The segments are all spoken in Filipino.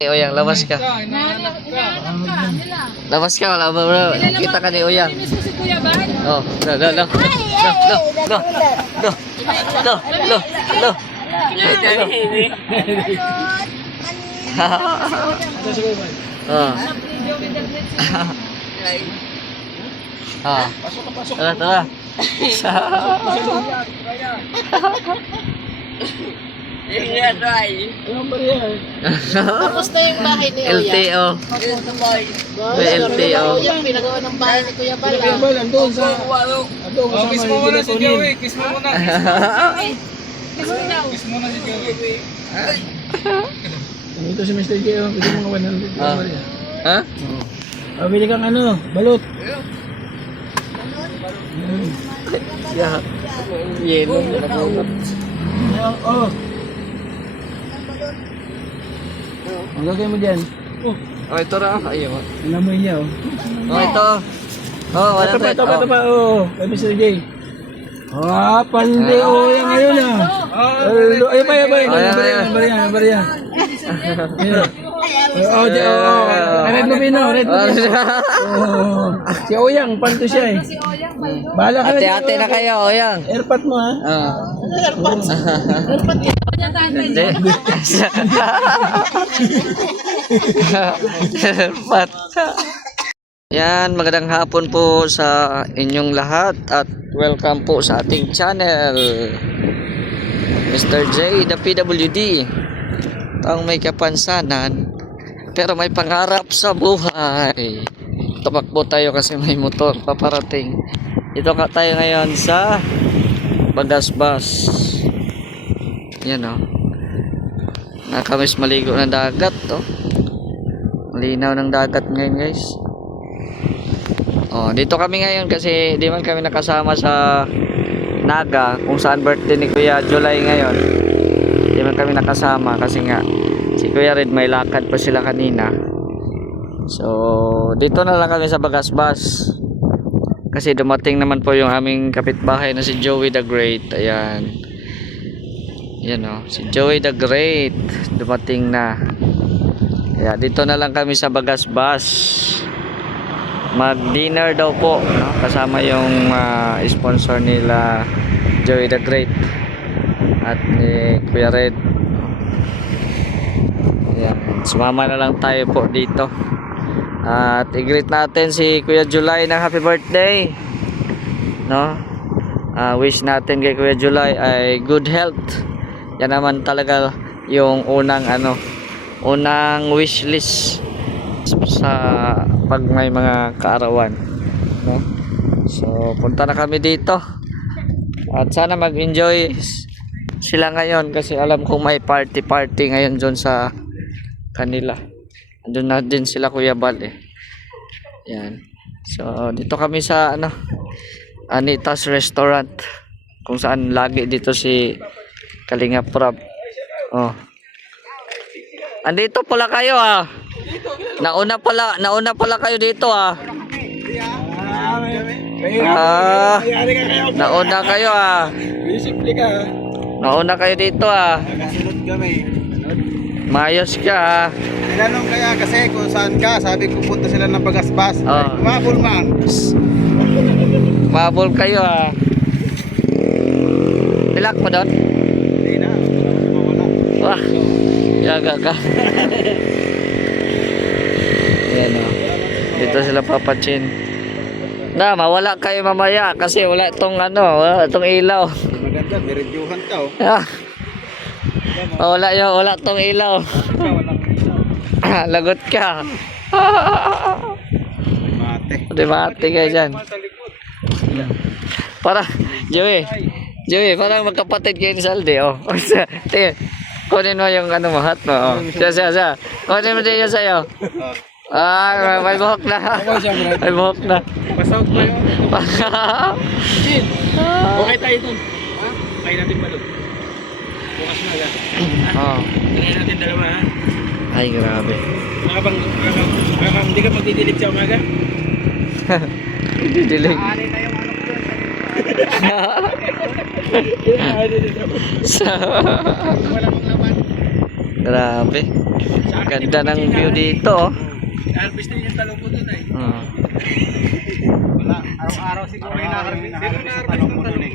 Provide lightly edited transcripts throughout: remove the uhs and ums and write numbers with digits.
Oyang, labas ka. Labas ka, wala ba bro? Kita ka ni Oyang. Oh, lo, lo, lo. Lo, lo, lo, lo, lo, lo. Oh. Ah. Tara, tara. Tapos na yung bahay ni Oya. LTO. May LTO. Yung pinagawa ng bahay ni Kuya Bala. Andun sa... Kiss mo muna si Joey. Kiss mo muna. Kiss mo na si Joey. Ito si Mr. J. Pwede mo nga 100. Ha? Bili kang ano, balot. Yeah. Yellow. Oh. Ang gagawin mo dyan? Oh, ito ra. Ayaw. Inamoy niya, oh. Oh, ito. Oh, wala Ito pa, ito pa, ito pa. pa, oh. Kay Mr. J. Ah, pandi, oh. Yan ngayon, ah. Ayun pa, ayun pa. Bariya. Oh, red lupino, red lupino. Oh, si Oyang, panto siya, eh. Bahala ka na. Ate-ate na kayo, Oyang. Airpat mo, ha? Ah. Hindi. Pat. Yan, magandang hapon po sa inyong lahat at welcome po sa ating channel. Mr. J, the PWD. Ang may kapansanan pero may pangarap sa buhay. Tumakbo tayo kasi may motor paparating. Dito ka tayo ngayon sa Bagasbas. Yan o. Nakamis maligo ng dagat o. Malinaw ng dagat ngayon guys. Oh, dito kami ngayon kasi di man kami nakasama sa Naga kung saan birthday ni Kuya July ngayon. Di man kami nakasama kasi nga si Kuya Red may lakad pa sila kanina. So dito na lang kami sa Bagasbas kasi dumating naman po yung aming kapitbahay na si Joey the Great. Ayan. Yan o, si Joey the Great dumating na. Kaya dito na lang kami sa Bagasbas. Mag-dinner daw po, no? Kasama yung sponsor nila Joey the Great at ni Kuya Red. Ayan. Sumama na lang tayo po dito. At i-greet natin si Kuya July ng happy birthday, no? Wish natin kay Kuya July ay good health. Yan naman talaga yung unang wish list sa pag may mga kaarawan, no? So punta na kami dito at sana mag-enjoy sila ngayon kasi alam kong may party ngayon dyan sa kanila. Andun na din sila Kuya Bal eh. Yan. So dito kami sa Anita's Restaurant kung saan lagi dito si Kalinga Prab. Oh. Andito pala kayo ah. Nauna pala kayo dito ah. Nauna kayo ah. Simple ka, ha? Nauna kayo dito ah. Nakasunod kami. Mayos ka ah. Tinanong kaya kasi kung saan ka. Sabi ko punta sila ng Bagasbas. Umabol man. Mabol kayo ah. Tilak mo doon? Hindi na. Wah. Yaga ka. Ayan o. Dito sila papatsin. Na, mawala kayo mamaya kasi wala itong itong ilaw. Maganda, meredyuhan ka oh. Ah. Wala itong ilaw. Lagot ka. Mate. Mati kayo dyan. Para, Joey, parang magkapatid kayo ni Saldi, oh. Tingin, kunin mo yung mo, hat mo, oh. Siya. Kunin mo din yun sa'yo. Ah, may buhok na. May buhok na. Pasok mo yun. Jin, okay tayo dun. Ha? Kain natin balot. Bukas na agad. Oh. Kain natin dalawa ha. Ay, grabe. Baka hindi ka magdidilip sa umaga. Didilig. Aanin na yung ko dun. Sa... Wala mong laman. Grabe. Ganda ng view dito, oh. Harvest din yung talong ko dun eh. Araw-araw siguro may nakarabit. Sa talong mo dun eh.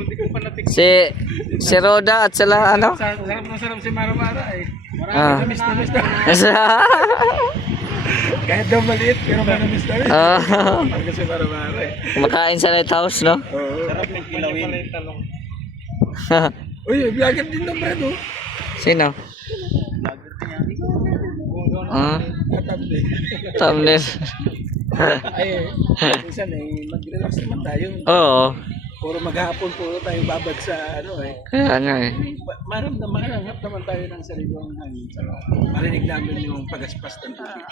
Si Roda at sila ano? Sarap si Mara-Mara eh. Ah. Miss na. Kahit daw maliit, pero manamis na rin. Parang si Mara-Mara eh. Makain sa lighthouse, no? Sarap yung kilawin. Uy, vlogger din ng Brad oh. Sino? Thumbnail. Ay, minsan eh, mag-relax naman tayo. Oo. Puro maghapon, puro tayo babad sa ano eh. Kaya nga eh. Maranghap naman tayo ng sariwang hangin. Marinig namin yung pagaspas ng tubig.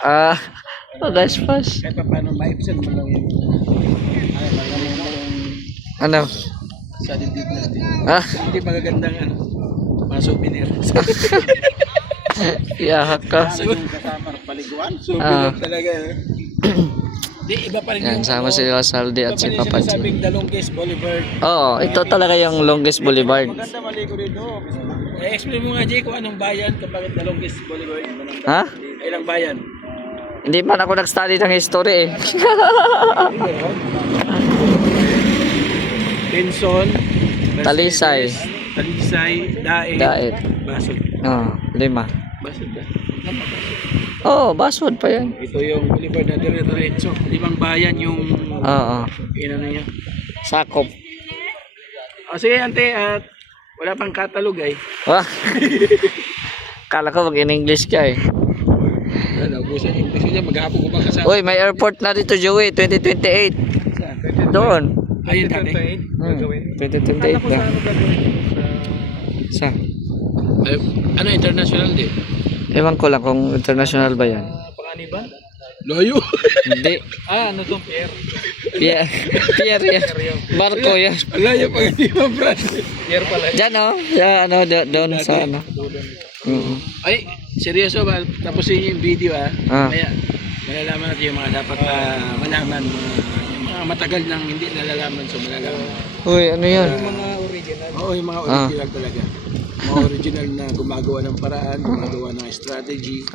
That's fast. Kahit pa paano, maipsan mo lang yung Ano? sa dibdib natin. Ah, Hindi magagandang ano, mga souvenir. iyak ka. Yung kasama ng paliguan. Souvenir talaga. Di, iba pa rin Yan, sama si Saldi at si Papa Jun. sabing The Longest Boulevard. Oo, ito talaga yung longest boulevard. Maganda maligo rito. Explain mo nga, Jay, kung anong bayan kapag The Longest Boulevard. Ha? Ilang bayan? Hindi man ako nag-study ng history eh. Benson, Talisay. Talisay, Daet, Daet. Basod. Oo, 5. Basod ba? Oo, basod pa yan. Ito yung boulevard na dire-diretso. 5 bayan yung Oo. inano niya. Sakop. O sige, ante, at wala pang katalog ay. Wah. Kala ko mag in-English ka eh. Ano, busa yung English niya, maghapon ko ba kasama? Uy, may airport na dito, Joey. 2028. Doon. Ayun dati. 2028 na. Sa? Ay, ano, international din? Ewan ko lang kung international ba yan. Panganiban? Loyo. Hindi. Ano to? Pier. Pier yan. Barko yan. Layo panganiban, Brad. Pier pala. Diyan oh. Yan, ano, doon sa ano. Ay, seryoso ba? Tapusin yung video Kaya, malalaman natin yung mga dapat malaman. Yung mga matagal nang hindi nalalaman, so malalaman. Uy, ano yan? Mga original. Oo, yung mga original talaga. Mga original na gumagawa ng paraan, gumagawa ng strategy.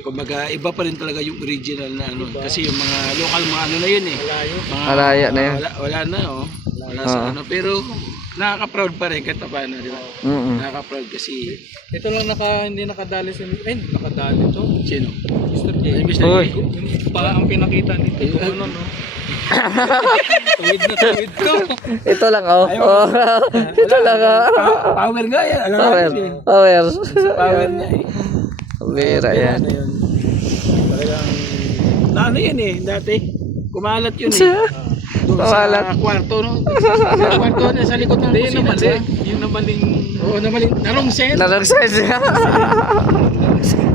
Kumbaga, iba pa rin talaga yung original na ano. Kasi yung mga local, mga ano na yun eh. Mga, Malaya na yun. Wala na, Wala sa ano. Pero, nakaka-proud pa rin kahit paano, di ba? Nakaka-proud kasi... Ito lang hindi nakadali sa nakadali to. Sino? Mr. J. Ay, Mr. Uy. J. Yung pa ang pinakita nito kung ano no. Tuwid to. Ito lang oh. Ito lang oh. Power nga yan. Alam Power. natin. Power. Power nga eh. Bira yan. Ano yun? Talagang... Ano yan eh, dati. Kumalat yun eh. Doon Kumalat. sa kwarto, no? Sa kwarto na sa likod ng kusina. Yung namaling Oo, namaling. Narong set. Narongses.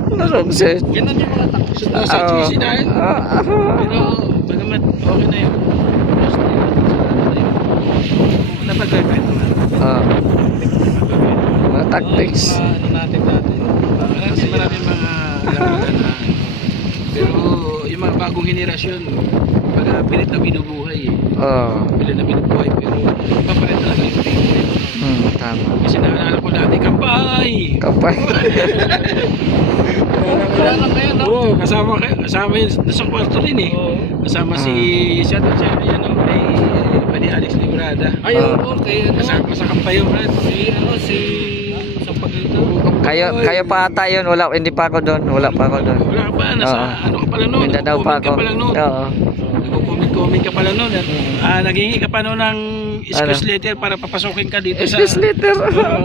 Narongses. ganun yung mga takbo. Sa GC dahil. Pero, bagamat okay na yun. Napagkakait naman. Mga tactics. Ano natin dati. Kasi maraming mga lamutan na. Pero, yung mga bagong henerasyon, baga pilit na binubuhay eh. Pilit na binubuhay, pero iba pa rin talaga yung tingin. Tama. Kasi naalala ko dati, kampay! Kapay. Wala lang ngayon, no? Oo, kasama yun, nasa kwarto rin eh. Kasama si, siya doon siya, kay Pani Alex Librada. Ayun, okay. Kasama sa kampay yung Brad. Si Sampaguita. Kayo pa ata yun. Wala, hindi pa ako doon. Wala pa ako doon. Wala ka pa, nasa ano ka pala noon? Mindanao pa ako. Ka pala noon. Oo. Nag-comment ka pala noon. Naghingi ka pa noon ng excuse letter para papasukin ka dito sa... Excuse letter.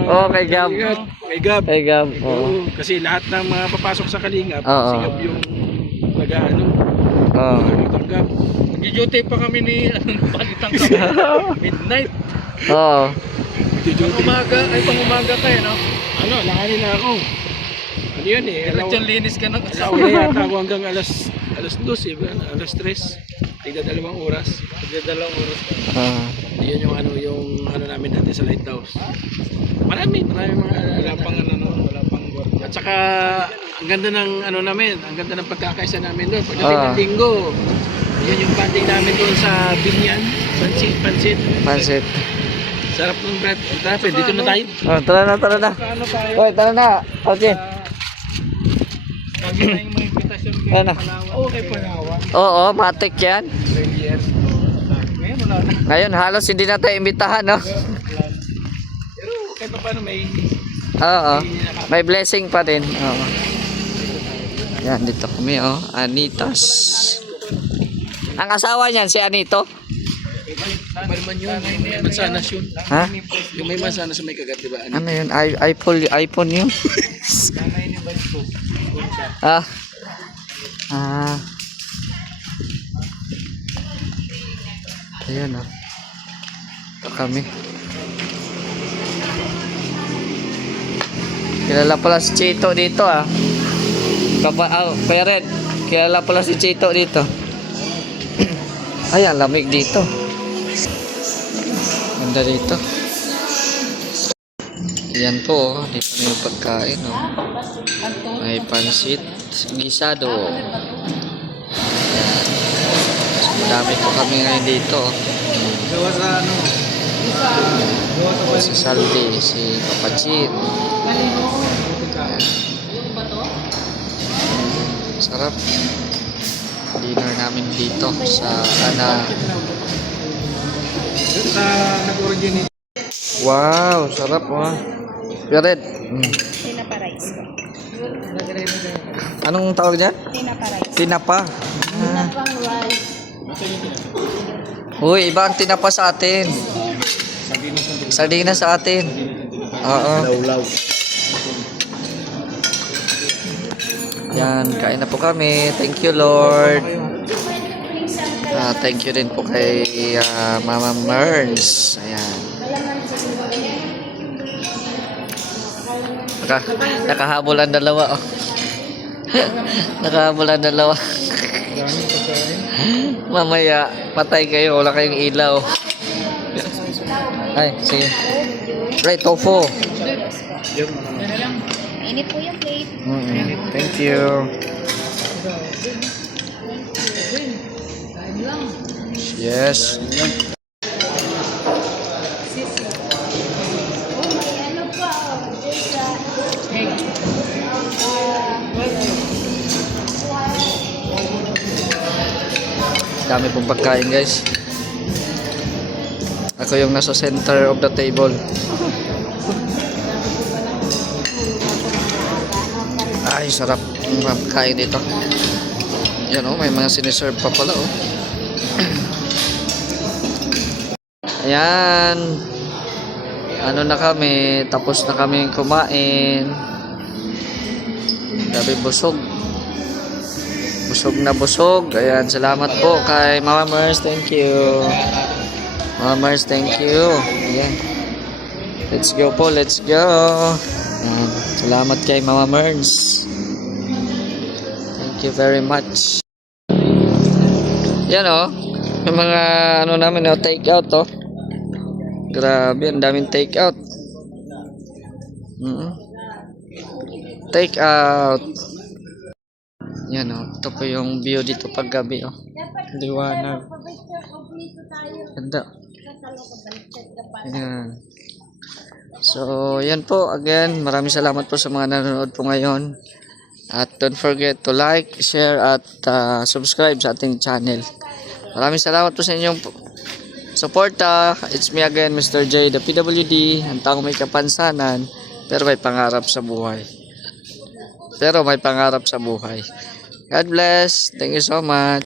Oo, kay Gab. Kay Gab. Kay Gab. Oo. Oo, kasi lahat ng mga papasok sa Kalingap, Oo. si Gab yung nag-ano, Oo. nag-tanggap. Nag-duty pa kami ni Palitang kami. Midnight. Oo. Pang-umaga ka no? Ano, nakali na ako. Ano yun eh? Diretsyong linis ka ng Alaw na yata ako hanggang alas 2 eh, alas 3. Tigda 2 oras. Dalawang oras ka. Yun yung ano namin dati sa lighthouse. Marami mga Wala pang wala pang at saka ang ganda ng ano namin, ang ganda ng pagkakaisa namin doon. Pagdating ng linggo, yun yung banding namin doon sa Binyan, Pansit. Sarap ng Brad. Tara, dito na tayo. Tara na. Ano tayo? Oy, tara na. Okay. na yung mga invitation kay Ano? Palawan. Oo, kay Palawan. Oo, matik yan. Ngayon wala na. Ngayon, halos hindi na tayo imbitahan, no? Pero kahit pa paano may Oo. May blessing pa rin. Oo. Yan, dito kami, oh. Anitas. Ang asawa niyan, si Anito? Palman yun, may mansanas yun. Ha? Yung may mansanas sa may kagat, di ba? Ano yun? iPhone yun? Ah. Ah. Ayan, oh. Ito kami. Kilala pala si Chito dito, ah. Kuya Red, kilala pala si Chito dito. Ay, ang lamig dito. Ganda dito. Ayan po, oh. Dito na yung pagkain, oh. May pansit, gisado. Ayan. So, madami po kami ngayon dito, oh. Gawa sa ano? Si Saldi, si Papachin. Sarap. Dinner namin dito sa Sa nag-originate. Wow, sarap, oh. Red. Tinapa-rice. Anong tawag niyan? Tinapa-rice. Tinapa. Tinapang rice. Uy, iba ang tinapa sa atin. Sardinas sa atin. Oo. Laulaw. Yan, kain na po kami. Thank you, Lord. Thank you din po kay Mama Merns. Ayan. Nakahabol ang dalawa, oh. Nakahabol ang dalawa. Mamaya, patay kayo. Wala kayong ilaw. Ay, sige. Right, tofu. Init po yung plate. Thank you. Yes. Dami pong pagkain, guys. Ako yung nasa center of the table. Ay, sarap yung pagkain dito. Yan, oh, may mga siniserve pa pala, oh. Ayan. Ano na kami, tapos na kami kumain. Grabe, busog. Busog na busog. Ayan, salamat po kay Mama Mers. Thank you. Mama Mers, thank you. Ayan. Let's go po, let's go. Ayan, salamat kay Mama Mers. Thank you very much. Yan, oh. Yung mga ano namin, oh, take out, oh. Grabe, ang daming take out. Take out. Yan, oh. Ito po yung view dito pag gabi, oh. Liwanag. Ganda. Ayan. So, yan po. Again, maraming salamat po sa mga nanonood po ngayon. At don't forget to like, share, at subscribe sa ating channel. Maraming salamat po sa inyong suporta. It's me again, Mr. J, the PWD. Ang taong may kapansanan, pero may pangarap sa buhay. God bless. Thank you so much.